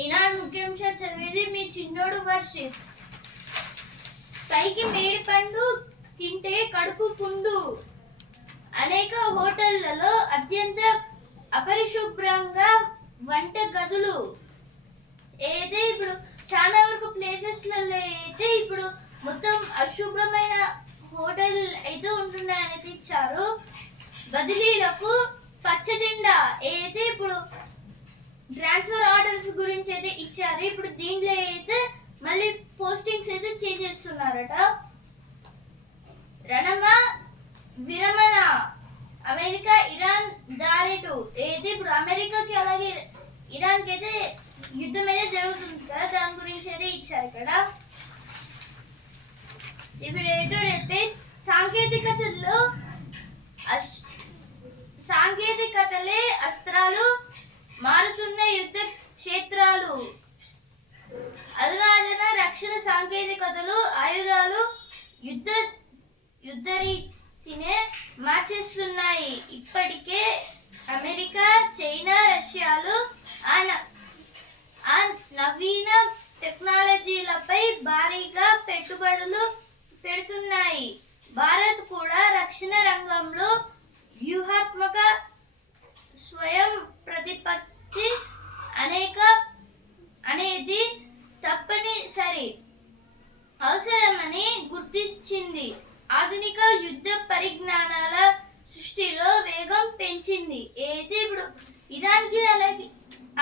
ఈనాడు ముఖ్యాంశాలు చదివేది మీ చిన్నోడు వర్షిత్. పైకి మేడి పండు తింటే కడుపు పుండు. అనేక హోటళ్లలో అత్యంత అపరిశుభ్రంగా వంట గదులు. అయితే ఇప్పుడు చాలా వరకు ప్లేసెస్లలో అయితే ఇప్పుడు మొత్తం అశుభ్రమైన హోటల్ అయితే ఉంటున్నాయని అయితే ఇచ్చారు. బదిలీలకు పచ్చ జెండా. అయితే ఇప్పుడు ట్రాన్స్ఫర్ ఆర్డర్స్ గురించి అయితే ఇచ్చారు. ఇప్పుడు దీంట్లో అయితే మళ్ళీ పోస్టింగ్స్ అయితే చేంజ్ చేస్తున్నారట. రణమ విరమణ. అమెరికా ఇరాన్ దారెటు. అయితే ఇప్పుడు అమెరికాకి అలాగే ఇరాన్కి అయితే యుద్ధం అయితే జరుగుతుంది కదా, దాని గురించి అయితే ఇచ్చారు ఇక్కడ. ఇప్పుడు ఏంటో రేపే సాంకేతికతలే అస్త్రాలు, మారుతున్న యుద్ధ క్షేత్రాలు. అధునాతన రక్షణ సాంకేతికతలు, ఆయుధాలు యుద్ధరీతినే మార్చేస్తున్నాయి. ఇప్పటికే అమెరికా, చైనా, రష్యాలు ఆ నవీన టెక్నాలజీలపై భారీగా పెట్టుబడులు పెడుతున్నాయి. భారత్ కూడా రక్షణ రంగంలో వ్యూహాత్మక స్వయం ప్రతిపత్తి అనేది తప్పనిసరి అవసరమని గుర్తించింది. ఆధునిక యుద్ధ పరిజ్ఞానాల సృష్టిలో వేగం పెంచింది. అయితే ఇప్పుడు ఇరాన్కి అలాగే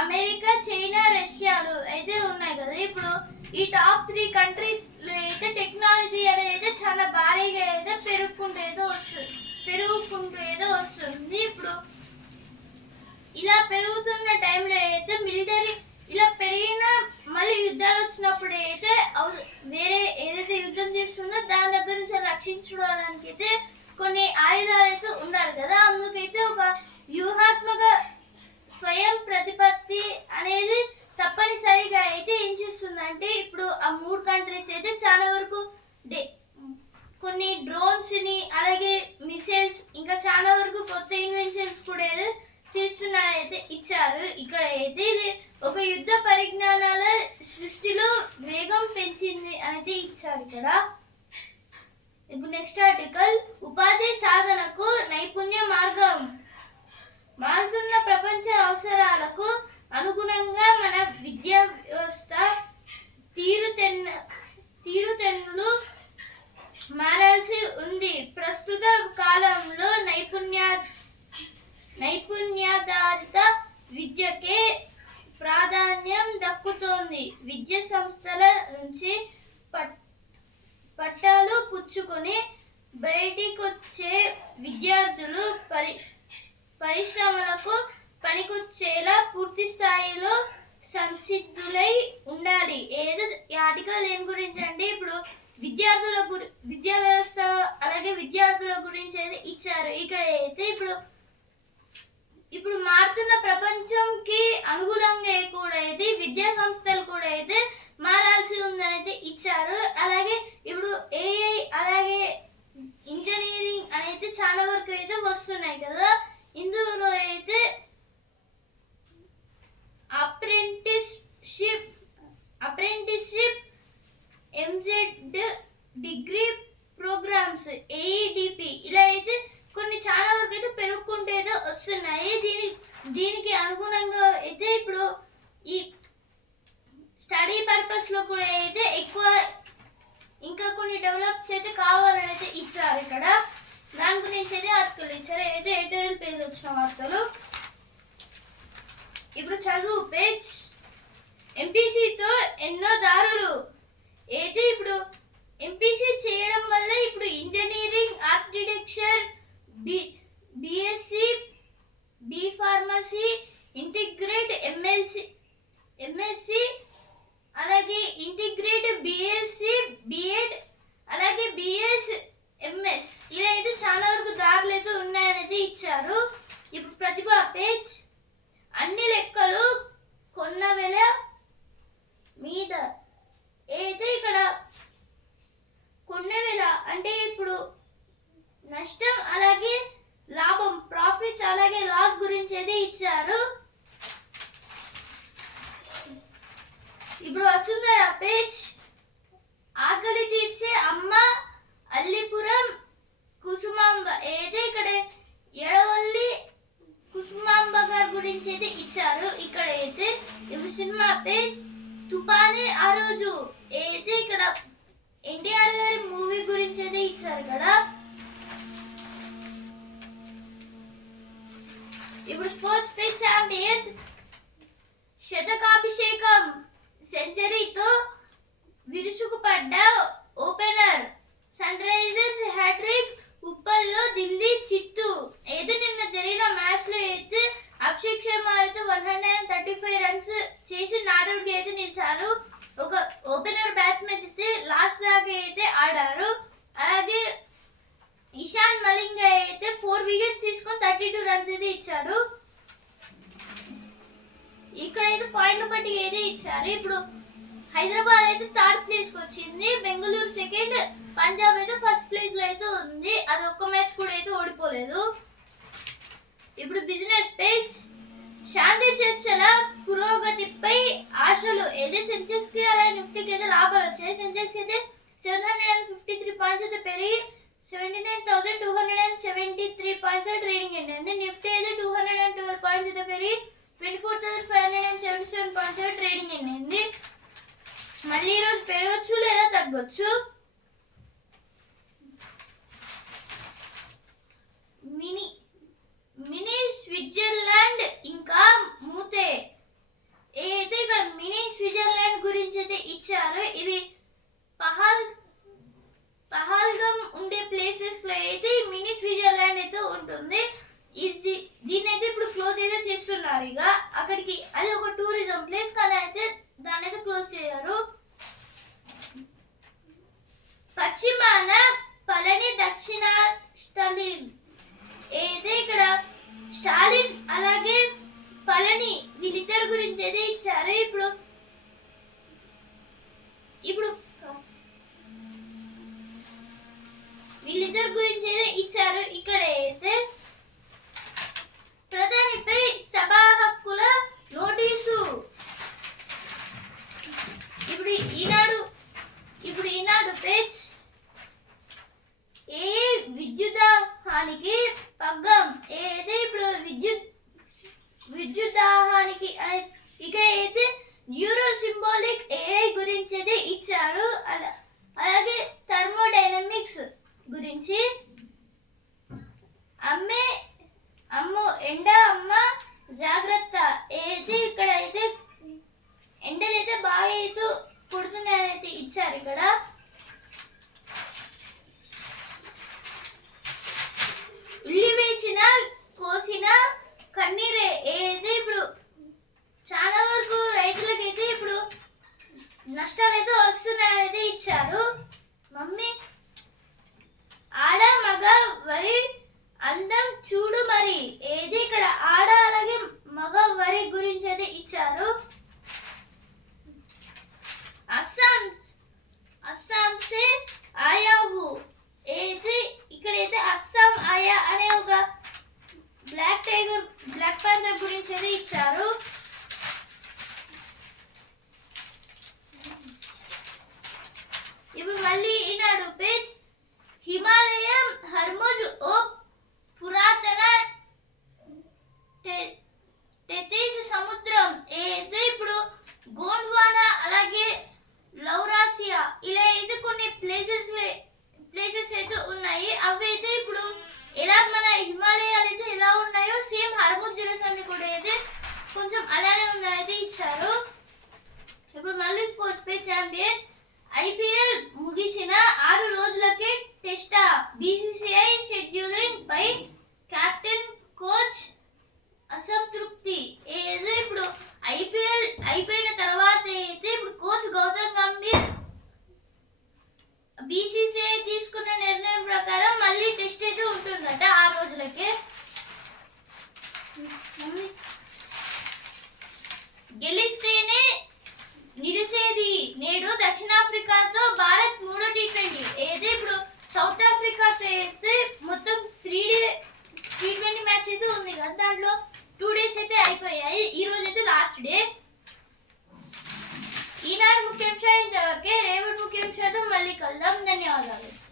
అమెరికా, చైనా, రష్యాలు అయితే ఉన్నాయి కదా. ఇప్పుడు ఈ టాప్ 3 కంట్రీస్ లో అయితే టెక్నాలజీ అనేది చాలా భారీగా అయితే పెరుగుకుంటూ ఏదో వస్తుంది. ఇప్పుడు ఇలా పెరుగుతున్న టైంలో అయితే మిలిటరీ ఇలా పెరిగిన మళ్ళీ యుద్ధాలు వచ్చినప్పుడు అయితే వేరే ఏదైతే యుద్ధం చేస్తుందో దాని దగ్గర నుంచి రక్షించుకోవడానికి అయితే కొన్ని ఆయుధాలు అయితే ఉండాలి కదా. అందుకైతే ఒక వ్యూహాత్మక స్వయం ప్రతిపత్తి అనేది తప్పనిసరిగా అయితే ఏం చేస్తుందంటే ఇప్పుడు ఆ 3 కంట్రీస్ అయితే చాలా వరకు కొన్ని డ్రోన్స్ ని అలాగే మిసైల్స్ ఇంకా చాలా వరకు కొత్త ఇన్వెన్షన్స్ కూడా అయితే చేస్తున్నారైతే ఇచ్చారు. ఇక్కడ అయితే ఇది ఒక యుద్ధ పరిజ్ఞానాల సృష్టిలో వేగం పెంచింది అనేది ఇచ్చారు ఇక్కడ. ఇప్పుడు నెక్స్ట్ ఆర్టికల్, ఉపాధి సాధనకు నైపుణ్య మార్గం. మారుతున్న ప్రపంచ అవసరాలకు అనుగుణంగా మన విద్యా వ్యవస్థ తీరుతెన్నులు మారాల్సి ఉంది. ప్రస్తుత కాలంలో నైపుణ్యాధారిత విద్యకే ప్రాధాన్యం దక్కుతోంది. విద్యా సంస్థల నుంచి పట్టాలు పుచ్చుకొని బయటికొచ్చే విద్యార్థులు పరిశ్రమలకు పనికొచ్చేలా పూర్తి స్థాయిలో సంసిద్ధులై ఉండాలి. ఈ ఆర్టికల్ ఏం గురించి అంటే ఇప్పుడు విద్యా వ్యవస్థ అలాగే విద్యార్థుల గురించి అయితే ఇచ్చారు. ఇక్కడ అయితే ఇప్పుడు మారుతున్న ప్రపంచంకి అనుగుణంగా కూడా అయితే విద్యా సంస్థలు కూడా అయితే మారాల్సి ఉందని అయితే ఇచ్చారు. అలాగే ఇప్పుడు ఏఐ అలాగే ఇంజనీరింగ్ అనేది చాలా వరకు అయితే వస్తున్నాయి కదా. ఇందులో అయితే అప్రెంటిస్షిప్, ఎంజెడ్ డిగ్రీ ప్రోగ్రామ్స్, ఏఈడిపి ఇలా అయితే కొన్ని చాలా వరకు అయితే పెరుగుకుంటూ అయితే వస్తున్నాయి. దీనికి అనుగుణంగా అయితే ఇప్పుడు ఈ స్టడీ పర్పస్ లో కూడా అయితే ఎక్కువ ఇంకా కొన్ని డెవలప్స్ అయితే కావాలని అయితే ఇచ్చారు ఇక్కడ. దాని గురించి అయితే ఆర్టికల్ ఇచ్చారు. అయితే ఎడిటోరియల్ పేజ్ వచ్చిన వార్తలు. ఇప్పుడు చదువు పేజ్. ఎంపీసీతో ఎన్నో దారులు. అయితే ఇప్పుడు ఎంపీసీ చేయడం వల్ల ఇప్పుడు engineering, architecture, BSc, B pharmacy, integrate MSc అలాగే ఇంటిగ్రేట్ బిఎస్సి, బిఎడ్ అలాగే బిఎస్, ఎంఎస్ ఇలా అయితే చాలా వరకు దారులు అయితే ఉన్నాయనేది ఇచ్చారు. ఇప్పుడు ప్రతిభ పేజ్. అన్ని లెక్కలు కొన్న వెల మీద. అయితే ఇక్కడ కొన్న వెల అంటే ఇప్పుడు నష్టం అలాగే లాభం, ప్రాఫిట్స్ అలాగే లాస్ గురించి అయితే ఇచ్చారు. ఇప్పుడు వసుంధర పేజ్ ఆకలి తీర్చే అమ్మ అల్లిపురం కుసుమాంబ అయితే ఇక్కడ ఎడవల్లి కుసుమాంబ గారి గురించి అయితే ఇచ్చారు. ఇక్కడ అయితే ఇప్పుడు సినిమా పేజ్ తుపాని ఆ రోజు అయితే ఇక్కడ ఎన్టీఆర్ గారి మూవీ గురించి అయితే ఇచ్చారు కదా. ఇప్పుడు స్పోర్ట్స్ పేజ్ ఛాంపియన్స్ శతకాభిషేకం సెంచరీతో విరుచుకుపడ్డ ఓపెనర్ సన్ రైజర్స్ హ్యాట్రిక్ ఉప్పల్లో ఢిల్లీ చిత్తు అయితే నిన్న జరిగిన మ్యాచ్ లో అయితే అభిషేక్ శర్మ అయితే 135 రన్స్ చేసి నాట్అవుట్ కి అయితే నిలిచారు. ఒక ఓపెనర్ బ్యాట్స్మెన్ అయితే లాస్ట్ దాకా అయితే ఆడారు. అలాగే ఇషాన్ మలింగ అయితే 4 వికెట్స్ తీసుకొని 32 రన్స్ అయితే ఇచ్చాడు. ఇక్కడైతే పాయింట్ల పట్టిక అయితే ఇచ్చారు. ఇప్పుడు హైదరాబాద్ అయితే థర్డ్ ప్లేస్ కి వచ్చింది, బెంగళూరు సెకండ్, పంజాబ్ అయితే ఫస్ట్ ప్లేస్ లో అయితే ఉంది. అది ఒక్క మ్యాచ్ కూడా అయితే ఓడిపోలేదు. ఇప్పుడు బిజినెస్ పేజ్ శాంతి చర్చల పురోగతిపై ఆశలు ఏదో సెన్సెక్స్ కి అలాగే నిఫ్టీకి అయితే లాభాలు వచ్చాయి. సెన్సెక్స్ అయితే 753 పాయింట్స్ అయితే పెరిగి 79,273 పాయింట్స్ ట్రేడింగ్ అయింది. నిఫ్టీ అయితే 212 పాయింట్స్ అయితే పెరిగి 24,577 పాయింట్స్ ట్రేడింగ్ అయింది. మళ్ళీ ఈరోజు పెరగచ్చు లేదా తగ్గొచ్చు. మినీ స్విట్జర్లాండ్ ఇంకా మూతే అయితే ఇక్కడ మినీ స్విట్జర్లాండ్ గురించి అయితే ఇచ్చారు. ఇది పహల్గమ్ ఉండే ప్లేసెస్ లో అయితే మినీ స్విట్జర్లాండ్ అయితే ఉంటుంది. ఇది దీన్ని అయితే ఇప్పుడు క్లోజ్ అయితే చేస్తున్నారు. ఇక అక్కడికి అది ఒక టూరిజం ప్లేస్ కానీ అయితే దాన్ని అయితే క్లోజ్ చేయరు. పశ్చిమాన పళని దక్షిణ స్టాలిన్ అయితే ఇక్కడ స్టాలిన్ అలాగే పళని వీళ్ళిద్దరు గురించి అయితే ఇచ్చారు. ఇప్పుడు వీళ్ళిద్దరు గురించి అయితే ఇచ్చారు. ఇక్కడ అయితే ప్రధానిపై సభా హక్కుల నోటీసు. ఇప్పుడు ఈనాడు పేజ్ ఏ విద్యుదాహానికి పగ్గం ఏదైతే ఇప్పుడు విద్యుదాహానికి ఇక్కడ అయితే న్యూరో సింబాలిక్ ఏఐ గురించి అయితే ఇచ్చారు. అలాగే థర్మోడైనమిక్స్ గురించి అమ్మో ఎండ అమ్మ జాగ్రత్త అయితే ఇక్కడ అయితే ఎండలు అయితే బాగా అయితే కొడుతున్నాయని అయితే ఇచ్చారు. ఇక్కడ ఉల్లి వేసిన కోసిన కన్నీరే అయితే ఇప్పుడు చాలా వరకు రైతులకైతే ఇప్పుడు నష్టాలు అయితే వస్తున్నాయని అయితే ఇచ్చారు. మమ్మీ ఆడ మగ వరి అందం చూడు మరి ఏది ఇక్కడ ఆడ అలాగే మగ వరి గురించి అయితే ఇచ్చారు. అస్సాం సే ఆయా హూ అయితే ఇక్కడైతే అస్సాం ఆయా అనే ఒక బ్లాక్ పాంథర్ గురించి అయితే ఇచ్చారు. ఇప్పుడు మళ్ళీ ఈనాడు పేజ్ హిమాలయం హర్ముజ్ ఓ పురాతన తెతీస్ సముద్రం అయితే ఇప్పుడు గోండ్వానా అలాగే లౌరాసియా ఇలా అయితే కొన్ని ప్లేసెస్ అయితే ఉన్నాయి. అవి అయితే ఇప్పుడు ఎలా మన హిమాలయాలు అయితే ఎలా ఉన్నాయో సేమ్ హర్ముజ్ జలసంధి కూడా అయితే కొంచెం అలానే ఉన్నాయైతే ఇచ్చారు. ఇప్పుడు మళ్ళీ స్పోర్ట్స్ పేజ్ ఛాంపియన్స్ ఐపీఎల్ ముగిసిన 6 రోజులకే టెస్టా బీసీసీఐ షెడ్యూలింగ్ పై కెప్టెన్ కోచ్ అసంతృప్తి ఏదో ఇప్పుడు ఐపీఎల్ అయిపోయిన తర్వాత అయితే ఇప్పుడు కోచ్ గౌతమ్ గంభీర్ బీసీసీఐ తీసుకున్న నిర్ణయం ప్రకారం మళ్ళీ టెస్ట్ అయితే ఉంటుందట 6 రోజులకే. గెలిస్తేనే నిలిసేది నేడు దక్షిణాఫ్రికాతో భారత్ 3వ టీ20 ఏదే ఇప్పుడు సౌత్ ఆఫ్రికాతో అయితే మొత్తం 3 టీ20 మ్యాచ్ అయితే ఉంది కదా. దాంట్లో 2 డేస్ అయితే అయిపోయాయి. ఈ రోజు అయితే లాస్ట్ డే. ఈనాడు ముఖ్యాంశాలు ఇంతవరకే. రేపటి ముఖ్యాంశాలతో మళ్ళీ కలుద్దాం. ధన్యవాదాలు.